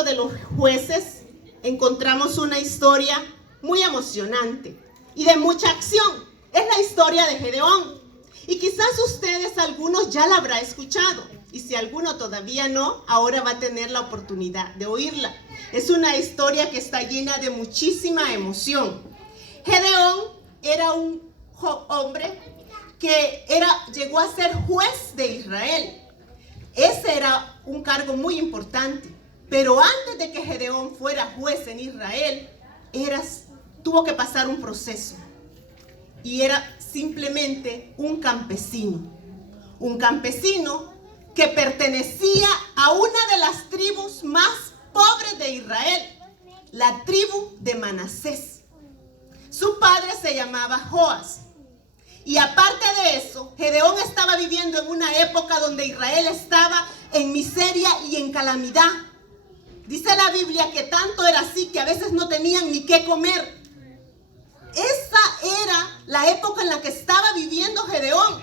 libro de los Jueces encontramos una historia muy emocionante y de mucha acción. Es la historia de Gedeón. Y quizás ustedes, algunos ya la habrán escuchado. Y si alguno todavía no, ahora va a tener la oportunidad de oírla. Es una historia que está llena de muchísima emoción. Gedeón era un hombre que llegó a ser juez de Israel. Ese era un cargo muy importante. Pero antes de que Gedeón fuera juez en Israel, tuvo que pasar un proceso. Y era simplemente un campesino. Un campesino que pertenecía a una de las tribus más pobres de Israel, la tribu de Manasés. Su padre se llamaba Joás. Y aparte de eso, Gedeón estaba viviendo en una época donde Israel estaba en miseria y en calamidad. Dice la Biblia que tanto era así que a veces no tenían ni qué comer. Esa era la época en la que estaba viviendo Gedeón.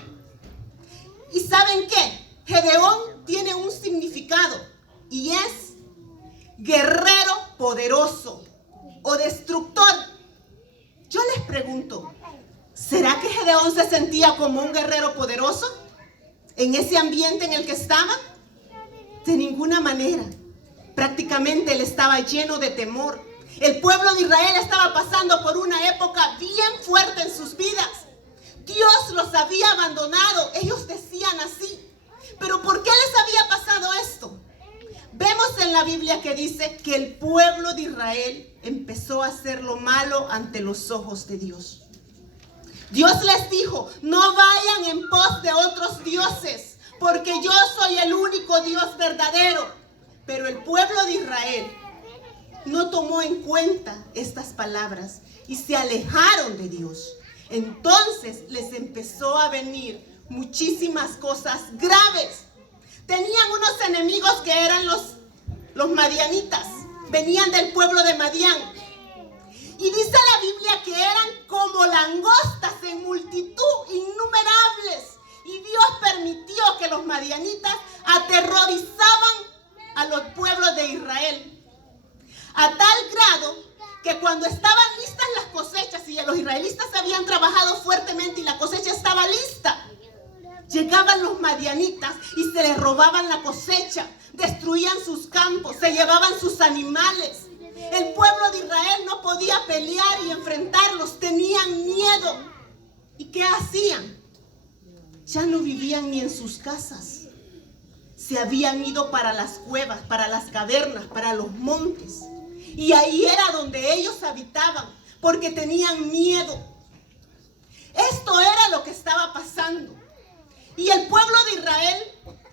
¿Y saben qué? Gedeón tiene un significado y es guerrero poderoso o destructor. Yo les pregunto, ¿será que Gedeón se sentía como un guerrero poderoso en ese ambiente en el que estaba? De ninguna manera. Prácticamente él estaba lleno de temor. El pueblo de Israel estaba pasando por una época bien fuerte en sus vidas. Dios los había abandonado. Ellos decían así. ¿Pero por qué les había pasado esto? Vemos en la Biblia que dice que el pueblo de Israel empezó a hacer lo malo ante los ojos de Dios. Dios les dijo, no vayan en pos de otros dioses, porque yo soy el único Dios verdadero. Pero el pueblo de Israel no tomó en cuenta estas palabras y se alejaron de Dios. Entonces les empezó a venir muchísimas cosas graves. Tenían unos enemigos que eran los madianitas. Venían del pueblo de Madián. Y dice la Biblia que eran como langostas en multitud, innumerables. Y Dios permitió que los madianitas aterrorizaban a los pueblos de Israel. A tal grado que cuando estaban listas las cosechas y los israelitas habían trabajado fuertemente y la cosecha estaba lista, llegaban los madianitas y se les robaban la cosecha, destruían sus campos, se llevaban sus animales. El pueblo de Israel no podía pelear y enfrentarlos, tenían miedo. ¿Y qué hacían? Ya no vivían ni en sus casas. Se habían ido para las cuevas, para las cavernas, para los montes. Y ahí era donde ellos habitaban, porque tenían miedo. Esto era lo que estaba pasando. Y el pueblo de Israel,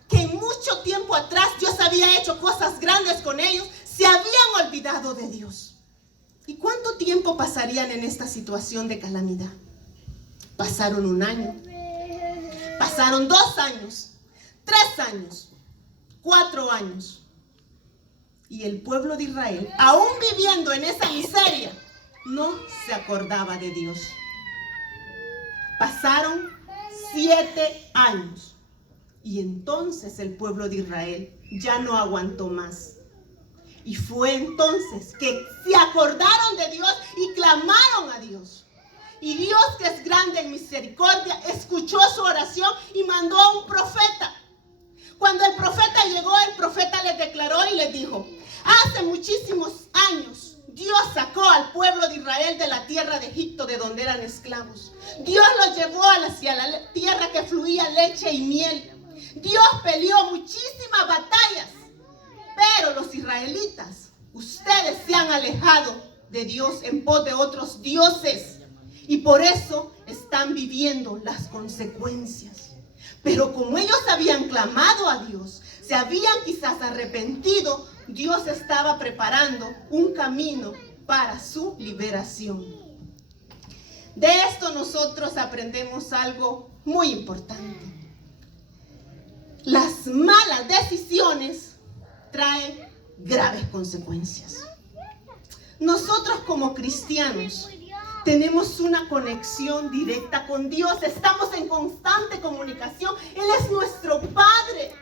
que en mucho tiempo atrás Dios había hecho cosas grandes con ellos, se habían olvidado de Dios. ¿Y cuánto tiempo pasarían en esta situación de calamidad? Pasaron 1 año, pasaron 2 años, 3 años, 4 años. Y el pueblo de Israel, aún viviendo en esa miseria, no se acordaba de Dios. Pasaron 7 años. Y entonces el pueblo de Israel ya no aguantó más. Y fue entonces que se acordaron de Dios y clamaron a Dios. Y Dios, que es grande en misericordia, escuchó su oración y mandó a un profeta. Cuando el profeta llegó, el profeta les declaró y les dijo: hace muchísimos años Dios sacó al pueblo de Israel de la tierra de Egipto, de donde eran esclavos. Dios los llevó hacia la tierra que fluía leche y miel. Dios peleó muchísimas batallas. Pero los israelitas, ustedes se han alejado de Dios en pos de otros dioses. Y por eso están viviendo las consecuencias. Pero como ellos habían clamado a Dios, se habían quizás arrepentido, Dios estaba preparando un camino para su liberación. De esto nosotros aprendemos algo muy importante. Las malas decisiones traen graves consecuencias. Nosotros como cristianos tenemos una conexión directa con Dios. Estamos en constante comunicación. Él es nuestro Padre.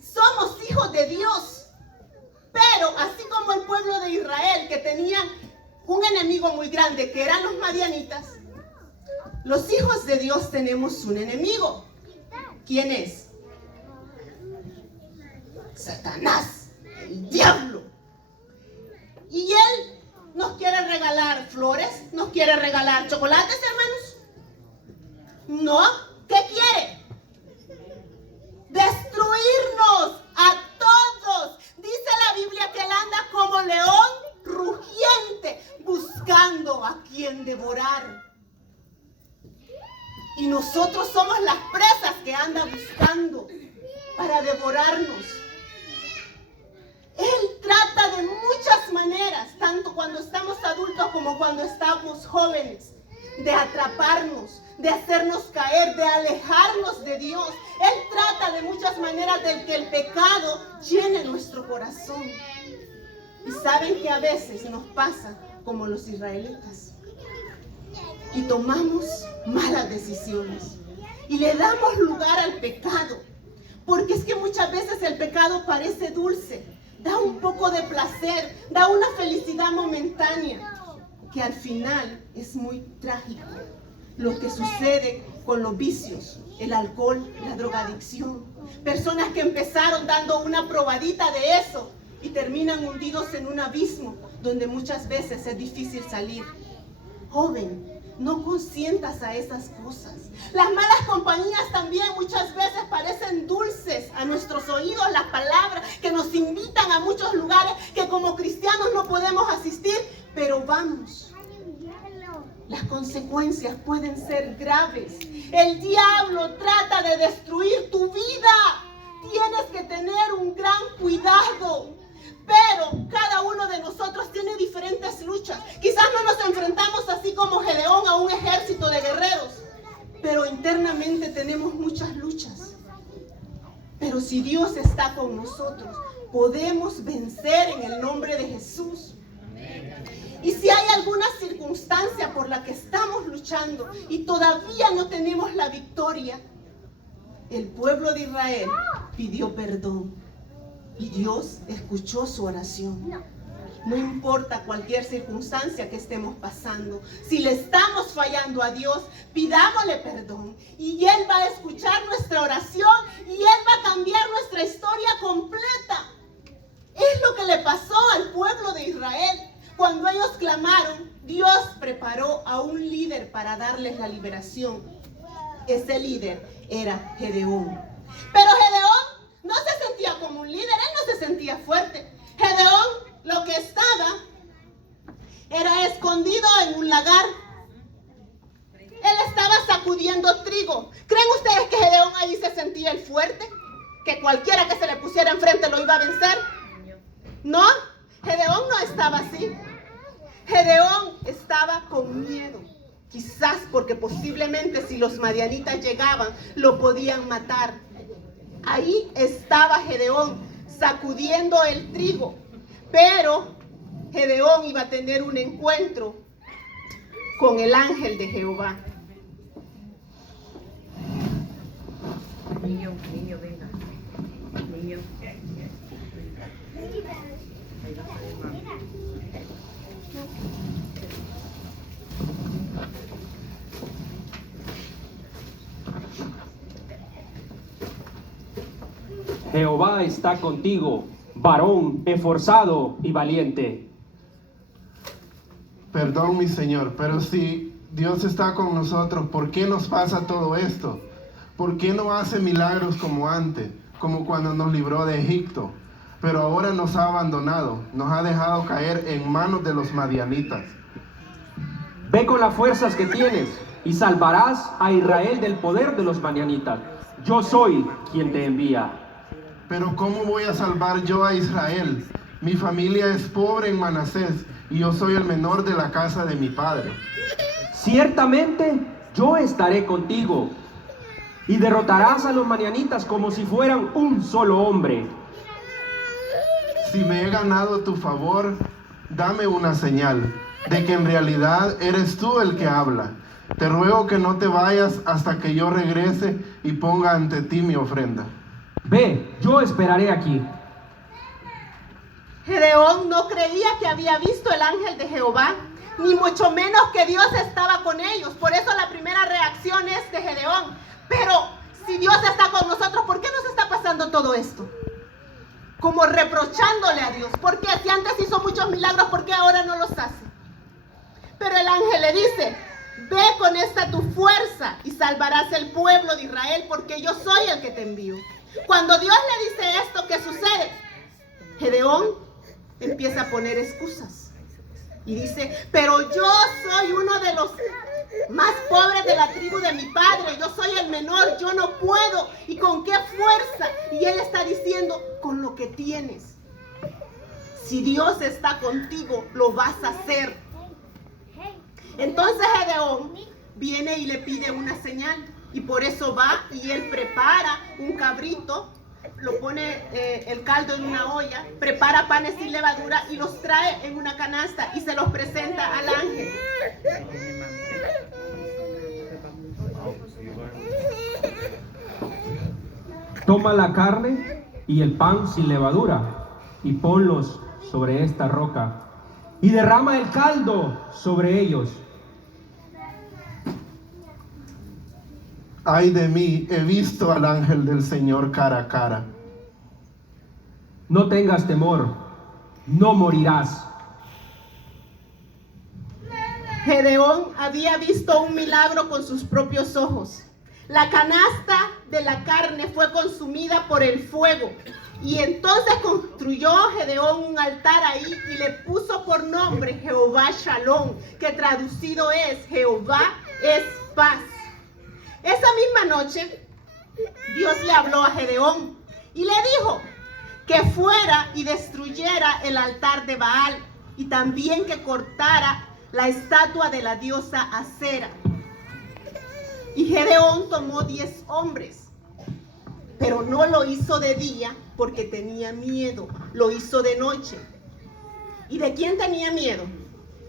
Somos hijos de Dios. tenían un enemigo muy grande, que eran los madianitas, los hijos de Dios tenemos un enemigo. ¿Quién es? Satanás, el diablo. Y él nos quiere regalar flores, nos quiere regalar chocolates, hermanos. No, ¿qué quiere? Destruirnos a todos. Dice la Biblia que él anda como león rugiente, buscando a quien devorar. Y nosotros somos las presas que anda buscando para devorarnos. Él trata de muchas maneras, tanto cuando estamos adultos como cuando estamos jóvenes, de atraparnos, de hacernos caer, de alejarnos de Dios. Él trata de muchas maneras de que el pecado llene nuestro corazón. Y saben que a veces nos pasa como los israelitas. Y tomamos malas decisiones. Y le damos lugar al pecado. Porque es que muchas veces el pecado parece dulce. Da un poco de placer, da una felicidad momentánea, que al final es muy trágico. Lo que sucede con los vicios, el alcohol, la drogadicción. Personas que empezaron dando una probadita de eso y terminan hundidos en un abismo donde muchas veces es difícil salir. Joven, no consientas a esas cosas. Las malas compañías también muchas veces parecen dulces a nuestros oídos, las palabras que nos invitan a muchos lugares que como cristianos no podemos asistir, pero vamos. Las consecuencias pueden ser graves. El diablo trata de destruir tu vida. Tienes que tener un gran cuidado. Pero cada uno de nosotros tiene diferentes luchas. Quizás no nos enfrentamos así como Gedeón a un ejército de guerreros, pero internamente tenemos muchas luchas. Pero si Dios está con nosotros, podemos vencer en el nombre de Jesús. Y si hay alguna circunstancia por la que estamos luchando y todavía no tenemos la victoria, el pueblo de Israel pidió perdón. Y Dios escuchó su oración. No importa cualquier circunstancia que estemos pasando. Si le estamos fallando a Dios, pidámosle perdón. Y Él va a escuchar nuestra oración y Él va a cambiar nuestra historia completa. Es lo que le pasó al pueblo de Israel. Cuando ellos clamaron, Dios preparó a un líder para darles la liberación. Ese líder era Gedeón. Pero Gedeón no se sentía como un líder, él no se sentía fuerte. Gedeón lo que estaba era escondido en un lagar. Él estaba sacudiendo trigo. ¿Creen ustedes que Gedeón ahí se sentía el fuerte? ¿Que cualquiera que se le pusiera enfrente lo iba a vencer? No, Gedeón no estaba así. Gedeón estaba con miedo. Quizás porque posiblemente si los madianitas llegaban, lo podían matar. Ahí estaba Gedeón sacudiendo el trigo, pero Gedeón iba a tener un encuentro con el ángel de Jehová. Niño, venga. Niño. Jehová está contigo, varón esforzado y valiente. Perdón, mi Señor, pero si Dios está con nosotros, ¿por qué nos pasa todo esto? ¿Por qué no hace milagros como antes, como cuando nos libró de Egipto? Pero ahora nos ha abandonado, nos ha dejado caer en manos de los madianitas. Ve con las fuerzas que tienes y salvarás a Israel del poder de los madianitas. Yo soy quien te envía. Pero ¿cómo voy a salvar yo a Israel? Mi familia es pobre en Manasés y yo soy el menor de la casa de mi padre. Ciertamente yo estaré contigo y derrotarás a los madianitas como si fueran un solo hombre. Si me he ganado tu favor, dame una señal de que en realidad eres tú el que habla. Te ruego que no te vayas hasta que yo regrese y ponga ante ti mi ofrenda. Ve, yo esperaré aquí. Gedeón no creía que había visto el ángel de Jehová, ni mucho menos que Dios estaba con ellos. Por eso la primera reacción es de Gedeón: pero si Dios está con nosotros, ¿por qué nos está pasando todo esto? Como reprochándole a Dios. ¿Por qué? Si antes hizo muchos milagros, ¿por qué ahora no los hace? Pero el ángel le dice: ve con esta tu fuerza y salvarás el pueblo de Israel, porque yo soy el que te envío. Cuando Dios le dice esto, ¿qué sucede? Gedeón empieza a poner excusas y dice: pero yo soy uno de los más pobres de la tribu de mi padre, yo soy el menor, yo no puedo. ¿Y con qué fuerza? Y él está diciendo: con lo que tienes. Si Dios está contigo, lo vas a hacer. Entonces Gedeón viene y le pide una señal, y por eso va y él prepara un cabrito, lo pone el caldo en una olla, prepara panes sin levadura y los trae en una canasta y se los presenta al ángel. Toma la carne y el pan sin levadura y ponlos sobre esta roca y derrama el caldo sobre ellos. Ay de mí, he visto al ángel del Señor cara a cara. No tengas temor, no morirás. Gedeón había visto un milagro con sus propios ojos. La canasta de la carne fue consumida por el fuego. Y entonces construyó Gedeón un altar ahí y le puso por nombre Jehová Shalom, que traducido es: Jehová es paz. Esa misma noche, Dios le habló a Gedeón y le dijo que fuera y destruyera el altar de Baal y también que cortara la estatua de la diosa Acera. Y Gedeón tomó 10 hombres, pero no lo hizo de día porque tenía miedo, lo hizo de noche. ¿Y de quién tenía miedo?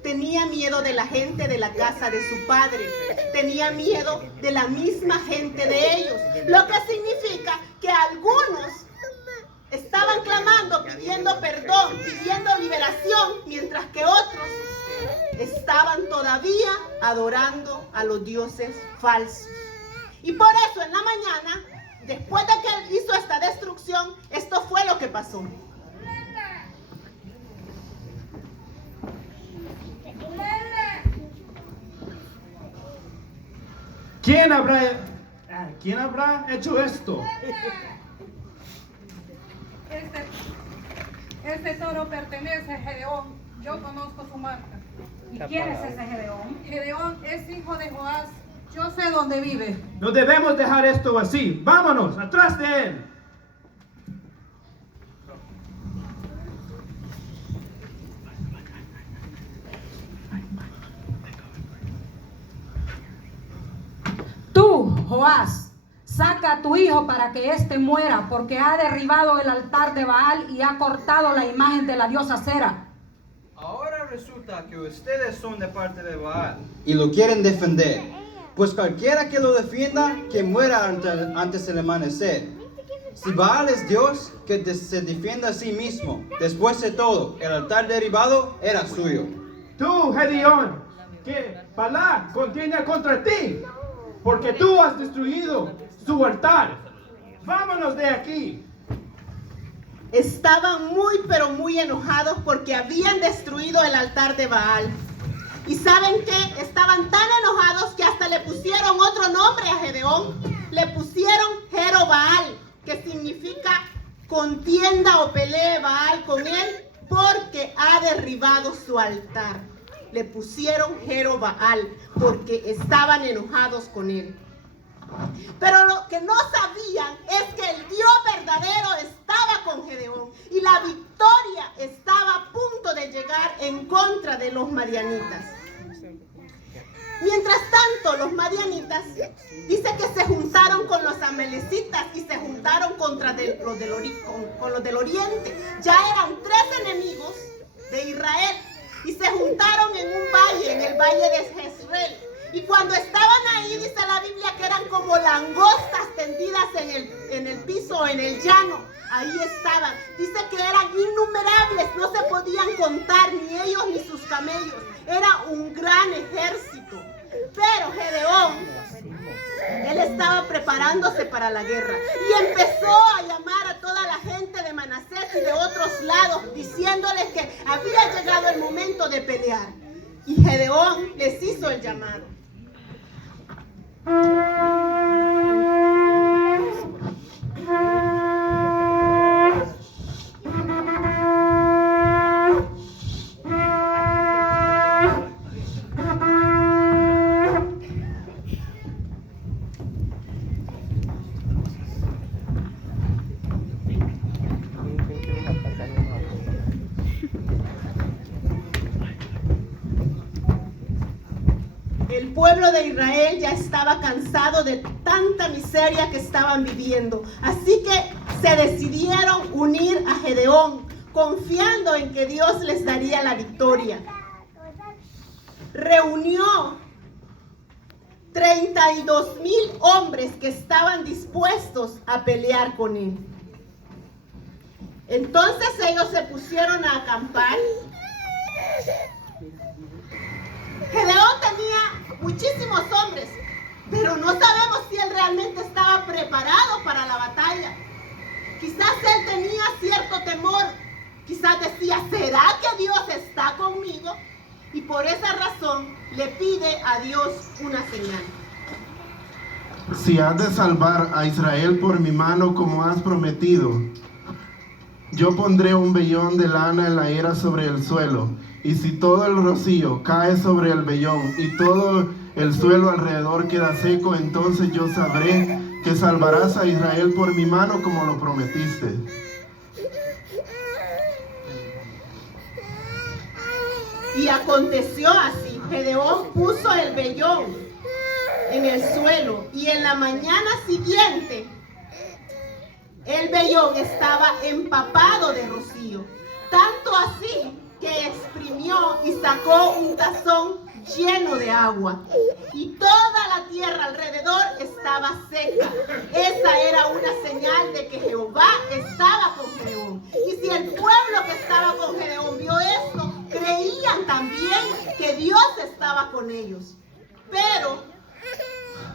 Tenía miedo de la gente de la casa de su padre, tenía miedo de la misma gente de ellos, lo que significa que algunos estaban clamando, pidiendo perdón, pidiendo liberación, mientras que otros estaban todavía adorando a los dioses falsos. Y por eso en la mañana, después de que él hizo esta destrucción, esto fue lo que pasó. ¿Quién habrá hecho esto? Este toro pertenece a Gedeón. Yo conozco su marca. ¿Y quién es ese Gedeón? Gedeón es hijo de Joás. Yo sé dónde vive. No debemos dejar esto así. Vámonos, atrás de él. Tú, Joás, saca a tu hijo para que éste muera, porque ha derribado el altar de Baal y ha cortado la imagen de la diosa Acera. Ahora resulta que ustedes son de parte de Baal y lo quieren defender. Pues cualquiera que lo defienda, que muera antes del amanecer. Si Baal es Dios, que se defienda a sí mismo. Después de todo, el altar derribado era suyo. Tú, Gedeón, que Balak contienda contra ti, porque tú has destruido su altar. Vámonos de aquí. Estaban muy pero muy enojados porque habían destruido el altar de Baal. ¿Y saben qué? Estaban tan enojados que hasta le pusieron otro nombre a Gedeón. Le pusieron Jerobaal, que significa contienda o pelee Baal con él, porque ha derribado su altar. Le pusieron Jerobaal porque estaban enojados con él. Pero lo que no sabían es que el Dios verdadero estaba con Gedeón y la victoria estaba a punto de llegar en contra de los madianitas. Mientras tanto, los madianitas dice que se juntaron con los amalecitas y se juntaron contra los del oriente. Ya eran 3 enemigos de Israel y se juntaron en un valle, en el valle de Jezreel. Y cuando estaban ahí, dice la Biblia que eran como langostas tendidas en el piso, en el llano. Ahí estaban. Dice que eran innumerables, no contar ni ellos ni sus camellos. Era un gran ejército. Pero Gedeón, él estaba preparándose para la guerra y empezó a llamar a toda la gente de Manasés y de otros lados, diciéndoles que había llegado el momento de pelear. Y Gedeón les hizo el llamado. El pueblo de Israel ya estaba cansado de tanta miseria que estaban viviendo. Así que se decidieron unir a Gedeón, confiando en que Dios les daría la victoria. Reunió 32,000 hombres que estaban dispuestos a pelear con él. Entonces ellos se pusieron a acampar. Gedeón tenía muchísimos hombres, pero no sabemos si él realmente estaba preparado para la batalla. Quizás él tenía cierto temor, quizás decía, ¿será que Dios está conmigo? Y por esa razón le pide a Dios una señal. Si has de salvar a Israel por mi mano como has prometido, yo pondré un vellón de lana en la era sobre el suelo. Y si todo el rocío cae sobre el vellón y todo el suelo alrededor queda seco, entonces yo sabré que salvarás a Israel por mi mano como lo prometiste. Y aconteció así. Gedeón puso el vellón en el suelo y en la mañana siguiente el vellón estaba empapado de rocío. Tanto así que exprimió y sacó un tazón lleno de agua, y toda la tierra alrededor estaba seca. Esa era una señal de que Jehová estaba con Gedeón. Y si el pueblo que estaba con Gedeón vio esto, creían también que Dios estaba con ellos. Pero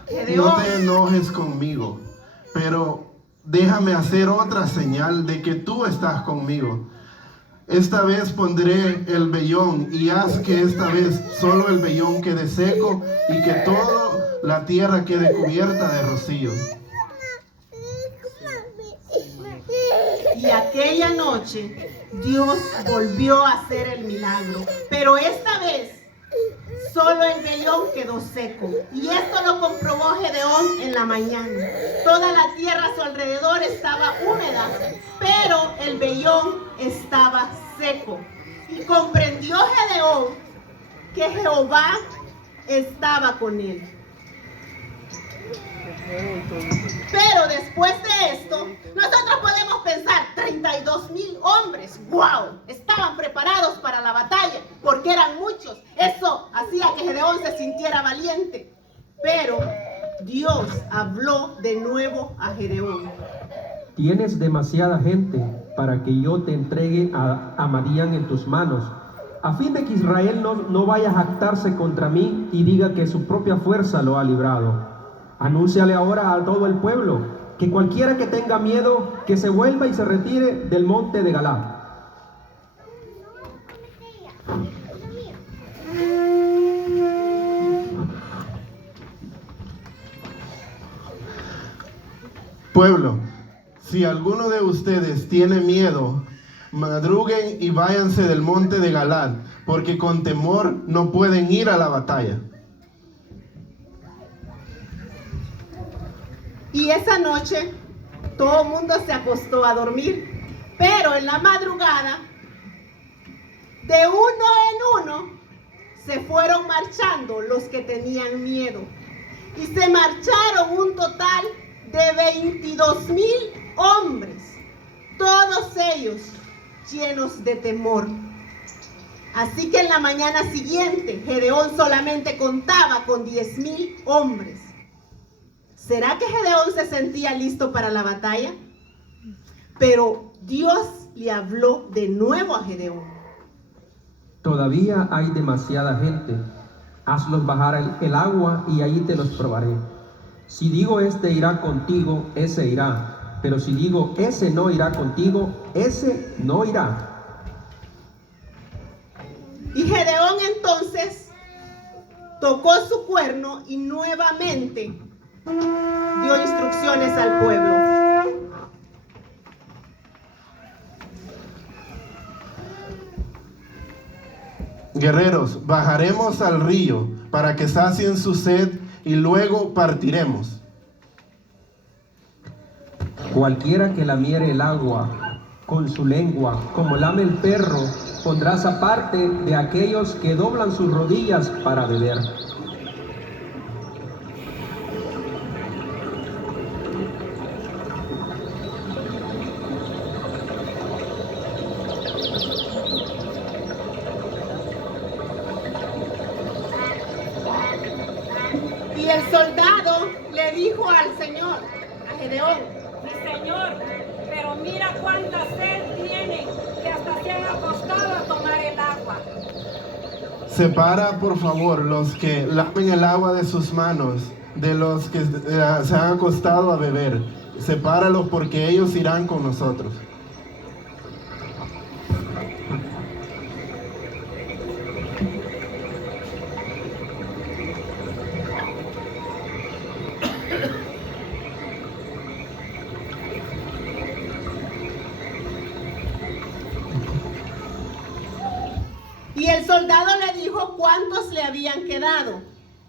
Gedeón... No te enojes conmigo, pero déjame hacer otra señal de que tú estás conmigo. Esta vez pondré el vellón y haz que esta vez solo el vellón quede seco y que toda la tierra quede cubierta de rocío. Y aquella noche Dios volvió a hacer el milagro, pero esta vez solo el vellón quedó seco. Y esto lo comprobó Gedeón en la mañana. Toda la tierra a su alrededor estaba húmeda, pero el vellón estaba seco. Y comprendió Gedeón que Jehová estaba con él. Pero después de esto, nosotros podemos pensar, 32,000 hombres, wow, estaban preparados para la batalla, porque eran muchos. Eso hacía que Gedeón se sintiera valiente. Pero Dios habló de nuevo a Gedeón. Tienes demasiada gente para que yo te entregue a Madián en tus manos, a fin de que Israel no vaya a jactarse contra mí y diga que su propia fuerza lo ha librado. Anúnciale ahora a todo el pueblo que cualquiera que tenga miedo, que se vuelva y se retire del monte de Galaad. Pueblo, si alguno de ustedes tiene miedo, madruguen y váyanse del monte de Galaad, porque con temor no pueden ir a la batalla. Y esa noche todo el mundo se acostó a dormir, pero en la madrugada, de uno en uno, se fueron marchando los que tenían miedo. Y se marcharon un total de 22,000 hombres, todos ellos llenos de temor. Así que en la mañana siguiente, Gedeón solamente contaba con 10,000 hombres. ¿Será que Gedeón se sentía listo para la batalla? Pero Dios le habló de nuevo a Gedeón. todavía hay demasiada gente. Hazlos bajar el agua y ahí te los probaré. Si digo este irá contigo, ese irá. Pero si digo ese no irá contigo, ese no irá. Y Gedeón entonces tocó su cuerno y nuevamente dio instrucciones al pueblo. Guerreros, bajaremos al río para que sacien su sed y luego partiremos. Cualquiera que lamiere el agua con su lengua, como lame el perro, pondrás aparte de aquellos que doblan sus rodillas para beber. Y el soldado le dijo al Señor, a Gedeón: Mi Señor, pero mira cuánta sed tienen, que hasta se han acostado a tomar el agua. Separa, por favor, los que lamen el agua de sus manos de los que se han acostado a beber. Sepáralos porque ellos irán con nosotros. Y el soldado le dijo cuántos le habían quedado.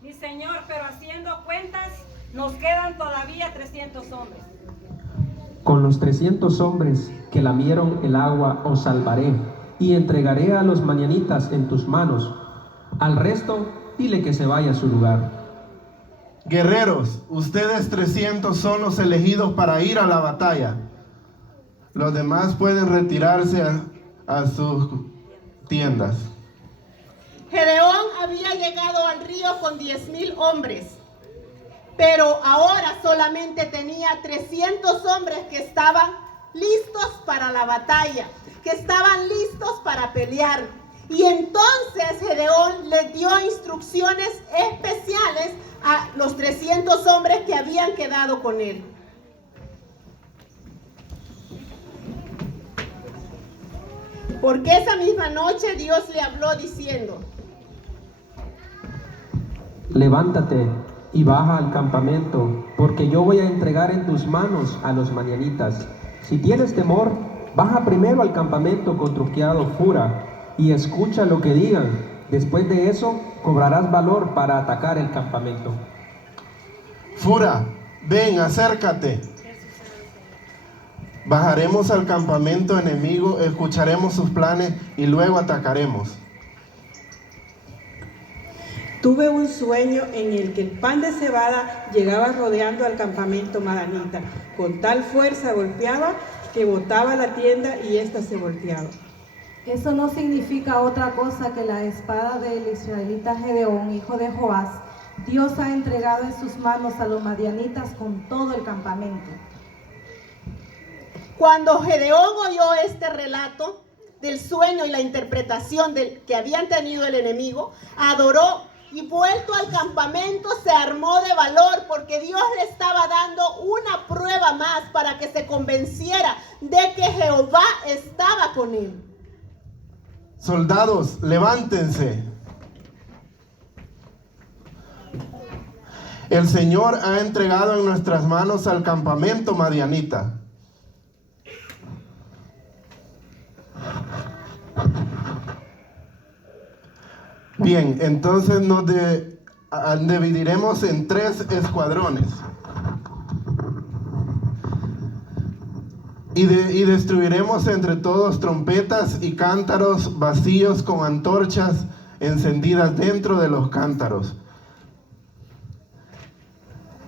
Mi Señor, pero haciendo cuentas, nos quedan todavía 300 hombres. Con los 300 hombres que lamieron el agua os salvaré, y entregaré a los madianitas en tus manos. Al resto, dile que se vaya a su lugar. Guerreros, ustedes 300 son los elegidos para ir a la batalla. Los demás pueden retirarse a sus tiendas. Gedeón había llegado al río con 10,000 hombres, pero ahora solamente tenía 300 hombres que estaban listos para la batalla, que estaban listos para pelear. Y entonces Gedeón les dio instrucciones especiales a los 300 hombres que habían quedado con él. Porque esa misma noche Dios le habló diciendo: Levántate y baja al campamento, porque yo voy a entregar en tus manos a los madianitas. Si tienes temor, baja primero al campamento con truqueado Fura y escucha lo que digan. Después de eso, cobrarás valor para atacar el campamento. Fura, ven, acércate. Bajaremos al campamento enemigo, escucharemos sus planes y luego atacaremos. Tuve un sueño en el que el pan de cebada llegaba rodeando al campamento madianita. Con tal fuerza golpeaba que botaba la tienda y ésta se volteaba. Eso no significa otra cosa que la espada del israelita Gedeón, hijo de Joás. Dios ha entregado en sus manos a los madianitas con todo el campamento. Cuando Gedeón oyó este relato del sueño y la interpretación que habían tenido el enemigo, adoró y vuelto al campamento se armó de valor porque Dios le estaba dando una prueba más para que se convenciera de que Jehová estaba con él. Soldados, levántense. El Señor ha entregado en nuestras manos al campamento madianita. Bien, entonces nos dividiremos en 3 escuadrones. Y destruiremos entre todos trompetas y cántaros vacíos con antorchas encendidas dentro de los cántaros.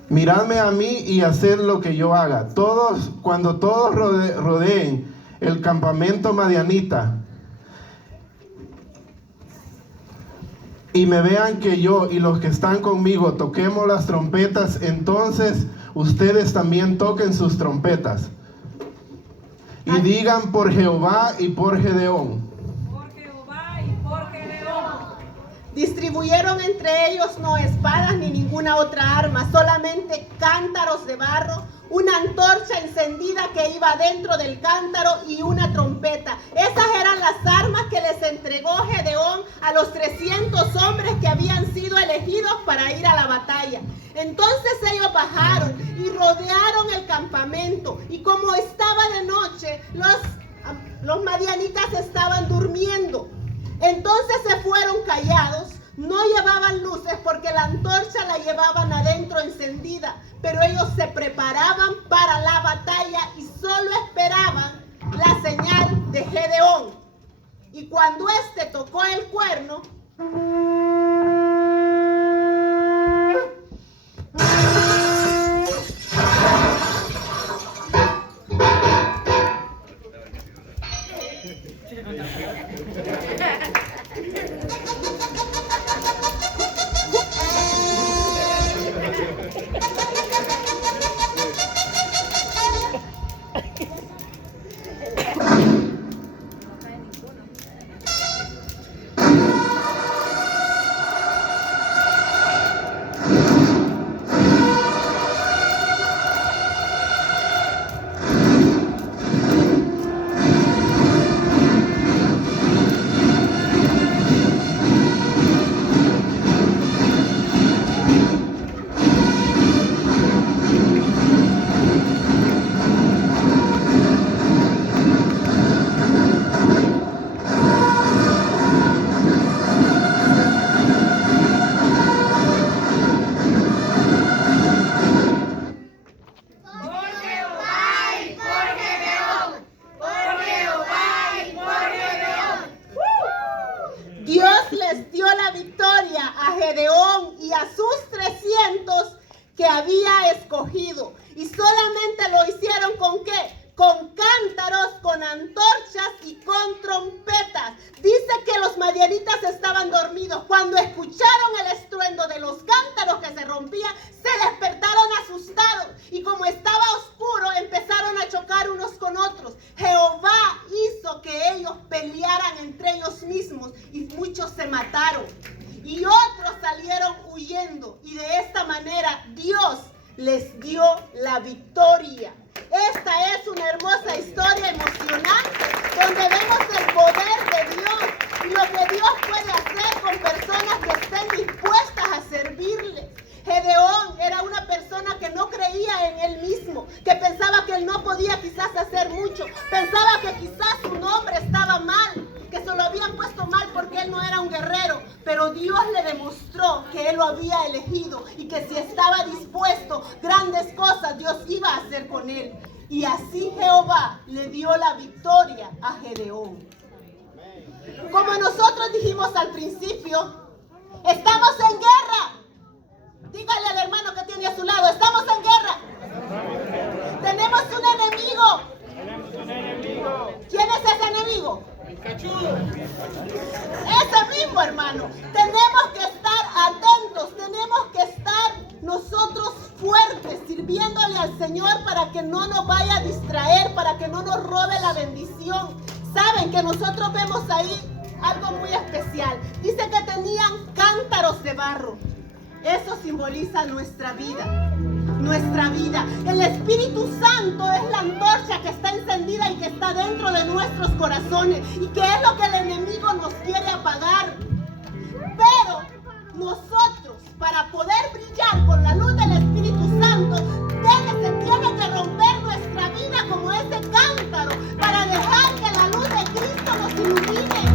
Miradme a mí y haced lo que yo haga. Cuando todos rodeen el campamento madianita y me vean que yo y los que están conmigo toquemos las trompetas, entonces ustedes también toquen sus trompetas. Y digan por Jehová y por Gedeón. Por Jehová y por Gedeón. Distribuyeron entre ellos no espadas ni ninguna otra arma, solamente cántaros de barro, una antorcha encendida que iba dentro del cántaro y una trompeta. Esas eran las armas que les entregó Gedeón a los 300 hombres que habían sido elegidos para ir a la batalla. Entonces ellos bajaron y rodearon el campamento, y como estaba de noche, los madianitas estaban durmiendo. Entonces se fueron callados, no llevaban luces porque la antorcha la llevaban adentro encendida, pero ellos se preparaban para la batalla y solo esperaban la señal de Gedeón. Y cuando éste tocó el cuerno, Dios les dio la victoria a Gedeón y a sus 300 que había escogido. Y solamente lo hicieron ¿con qué? Con cántaros, con antorchas y con trompetas. Dice que los madianitas estaban dormidos. Cuando escucharon el estruendo de los cántaros que se rompían, se despertaron asustados. Y como estaba oscuro, empezaron a chocar unos con otros. Jehová hizo que ellos pelearan entre ellos mismos y muchos se mataron. Y otros salieron huyendo. Y de esta manera Dios les dio la victoria. Esta es una hermosa historia emocionante donde vemos el poder de Dios y lo que Dios puede hacer con personas que estén dispuestas a servirle. Gedeón era una persona que no creía en él mismo, que pensaba que él no podía quizás hacer mucho, pensaba que quizás su nombre estaba mal, que se lo habían puesto mal porque él no era un guerrero, pero Dios le demostró que él lo había elegido y que si estaba dispuesto, grandes cosas Dios iba a hacer con él. Y así Jehová le dio la victoria a Gedeón. Como nosotros dijimos al principio, estamos en guerra. Dígale al hermano que tiene a su lado, estamos en guerra. Tenemos un enemigo. ¿Quién es ese enemigo? Ese mismo, hermano. Tenemos que estar atentos, tenemos que estar nosotros fuertes, sirviéndole al Señor para que no nos vaya a distraer, para que no nos robe la bendición. Saben que nosotros vemos ahí algo muy especial. Dice que tenían cántaros de barro. Eso simboliza nuestra vida. Nuestra vida. El Espíritu Santo es la antorcha que está encendida y que está dentro de nuestros corazones y que es lo que el enemigo nos quiere apagar. Pero nosotros, para poder brillar con la luz del Espíritu Santo, se tiene que romper nuestra vida como ese cántaro para dejar que la luz de Cristo nos ilumine.